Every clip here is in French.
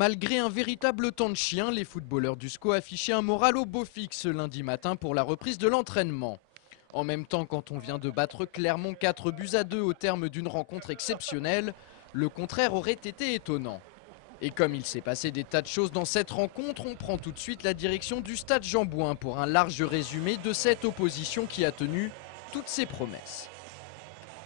Malgré un véritable temps de chien, les footballeurs du SCO affichaient un moral au beau fixe lundi matin pour la reprise de l'entraînement. En même temps, quand on vient de battre Clermont 4-2 au terme d'une rencontre exceptionnelle, le contraire aurait été étonnant. Et comme il s'est passé des tas de choses dans cette rencontre, on prend tout de suite la direction du stade Jean-Bouin pour un large résumé de cette opposition qui a tenu toutes ses promesses.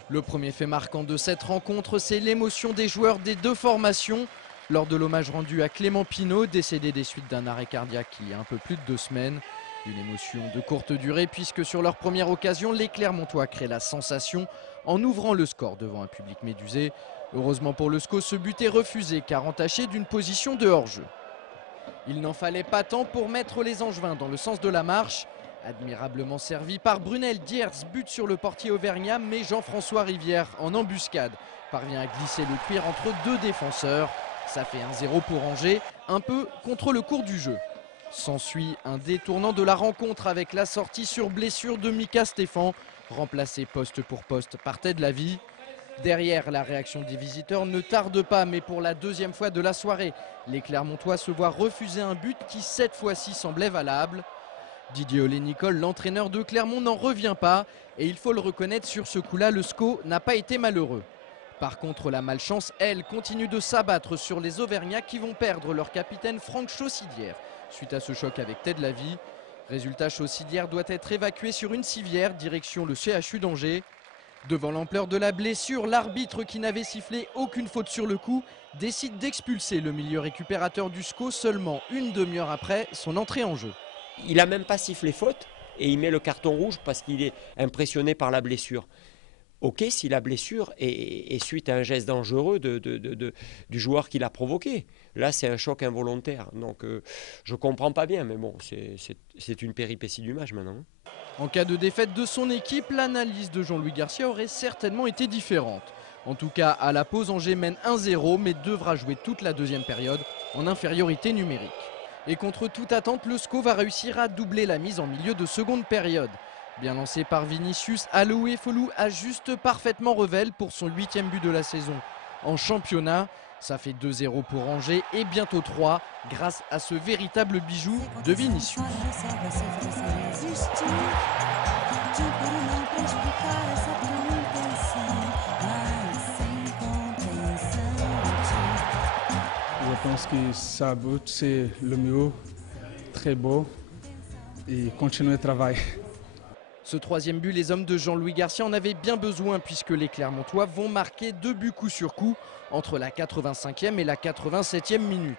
Le premier fait marquant de cette rencontre, c'est l'émotion des joueurs des deux formations lors de l'hommage rendu à Clément Pinault, décédé des suites d'un arrêt cardiaque il y a un peu plus de 2 semaines. Une émotion de courte durée puisque sur leur première occasion, les Clermontois créent la sensation en ouvrant le score devant un public médusé. Heureusement pour le SCO, ce but est refusé car entaché d'une position de hors-jeu. Il n'en fallait pas tant pour mettre les Angevins dans le sens de la marche. Admirablement servi par Brunel, Diers bute sur le portier auvergnat, mais Jean-François Rivière, en embuscade, parvient à glisser le cuir entre deux défenseurs. Ça fait 1-0 pour Angers, un peu contre le cours du jeu. S'ensuit un détournant de la rencontre avec la sortie sur blessure de Mika Stéphan, remplacé poste pour poste par Ted Lavie. Derrière, la réaction des visiteurs ne tarde pas, mais pour la deuxième fois de la soirée, les Clermontois se voient refuser un but qui cette fois-ci semblait valable. Didier Olé-Nicole, l'entraîneur de Clermont, n'en revient pas et il faut le reconnaître, sur ce coup-là, le SCO n'a pas été malheureux. Par contre, la malchance, elle, continue de s'abattre sur les Auvergnats qui vont perdre leur capitaine Franck Chaussidière suite à ce choc avec Ted Lavie. Résultat, Chaussidière doit être évacué sur une civière, direction le CHU d'Angers. Devant l'ampleur de la blessure, l'arbitre, qui n'avait sifflé aucune faute sur le coup, décide d'expulser le milieu récupérateur du SCO seulement une demi-heure après son entrée en jeu. Il n'a même pas sifflé faute et il met le carton rouge parce qu'il est impressionné par la blessure. Ok, si la blessure est suite à un geste dangereux du joueur qui l'a provoqué. Là, c'est un choc involontaire. Donc, je ne comprends pas bien, mais bon, c'est une péripétie du match maintenant. En cas de défaite de son équipe, l'analyse de Jean-Louis Garcia aurait certainement été différente. En tout cas, à la pause, Angers mène 1-0, mais devra jouer toute la deuxième période en infériorité numérique. Et contre toute attente, le SCO va réussir à doubler la mise en milieu de seconde période. Bien lancé par Vinicius, Aloé Folou ajuste parfaitement Revel pour son 8e but de la saison en championnat. Ça fait 2-0 pour Angers et bientôt 3 grâce à ce véritable bijou de Vinicius. Je pense que ça but, c'est le mieux, très beau, et continuer le travail. Ce 3e but, les hommes de Jean-Louis Garcia en avaient bien besoin puisque les Clermontois vont marquer 2 buts coup sur coup entre la 85e et la 87e minute.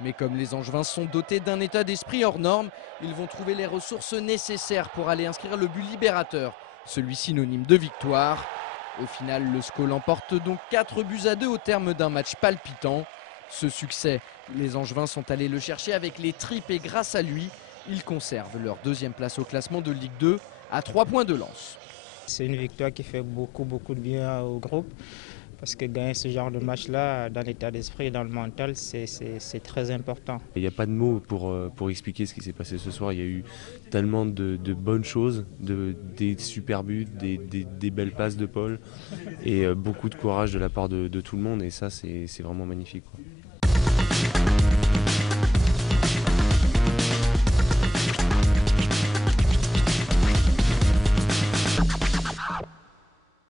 Mais comme les Angevins sont dotés d'un état d'esprit hors norme, ils vont trouver les ressources nécessaires pour aller inscrire le but libérateur, celui synonyme de victoire. Au final, le SCO l'emporte donc 4-2 au terme d'un match palpitant. Ce succès, les Angevins sont allés le chercher avec les tripes et grâce à lui, ils conservent leur 2e place au classement de Ligue 2 à 3 points de Lens. C'est une victoire qui fait beaucoup de bien au groupe parce que gagner ce genre de match-là, dans l'état d'esprit et dans le mental, c'est très important. Il n'y a pas de mots pour expliquer ce qui s'est passé ce soir. Il y a eu tellement de bonnes choses, des super buts, des belles passes de Paul et beaucoup de courage de la part de tout le monde et ça c'est vraiment magnifique, quoi.